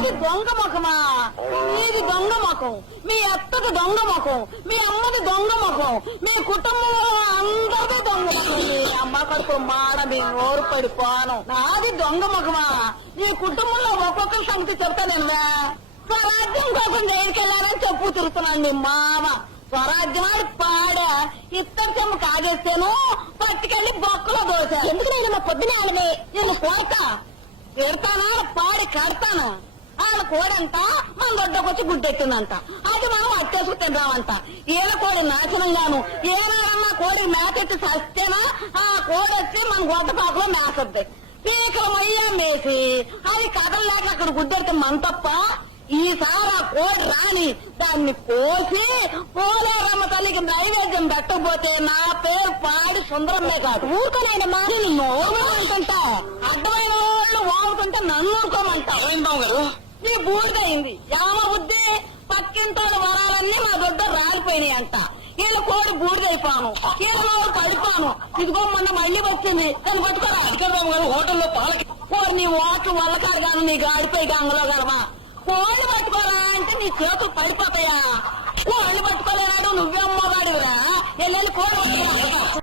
నాది దొంగ ముఖమా? మీది దొంగ ముఖం, మీ అత్తది దొంగ ముఖం, మీ అమ్మది దొంగ ముఖం, మీ కుటుంబంలో అందరిది దొంగ ముఖం. మీ అమ్మ కడుపు మాడ మీ నోరు పడిపోను. నాది దొంగ ముఖమా? నీ కుటుంబంలో ఒక్కొక్కరి సంగతి చెప్తా నేను. స్వరాజ్యం కోసం జైలుకెళ్ళాలని చెప్పు తిరుగుతున్నాను మీ మామ. స్వరాజ్యమాడి పాడా ఇత్తడి చెమ్మ కాజేస్తాను, పట్టుకెళ్ళి బొక్కలో దోశ. ఎందుకు నేను మా పొద్దునే ఆడమే నేను కోరక పెడతానా పాడి కడతాను. వాళ్ళ కోడంట మన దొడ్డకొచ్చి గుడ్డెట్టిందంట, అది మనం అట్టేసుకు తిందామంట. ఏళ్ళ కోడి నాశనంగాను ఏనాడన్నా కోడి మేకెట్టి చస్తేనా ఆ కోడెత్తి మన గొడ్డపాకులో మేసద్ది. పీకల మయ్యా మేసి అది కదలలేక అక్కడ గుడ్డెడితే మన తప్ప. ఈసారి ఆ కోడి రాని దాన్ని కోసి పోలేరమ్మ తల్లికి నైవేద్యం పెట్టకపోతే నా పేరు పాడి సుందరమ్మే కాదు. ఊరుకోలేనమ్మా, నేను నోరు అంటుంటా. అడ్డమైన వాళ్ళు వాగుతుంటే నన్ను ఊరుకోమంటా. నీ బూడిదయింది యామ బుద్ధి. పక్కింటోళ్ళ వరాలన్నీ మా దొడ్డ రాలిపోయినాయి అంట. వీళ్ళ కోడి బూడిదైపోను, వీళ్ళ పడిపోను. ఇదిగో మొన్న మళ్ళీ వచ్చింది దాన్ని పట్టుకోరా. హోటల్లో పాలకి నీ ఓట్లు వల్లకాడు గాను నీ గాడిపోయి గంగలో గలమా. కోళ్ళు పట్టుకోరా అంటే నీ చేతులు పడిపోతాయా? కోళ్ళు పట్టుకోలేనాడు నువ్వే అమ్మగాడివిరా. వెళ్ళి కోడి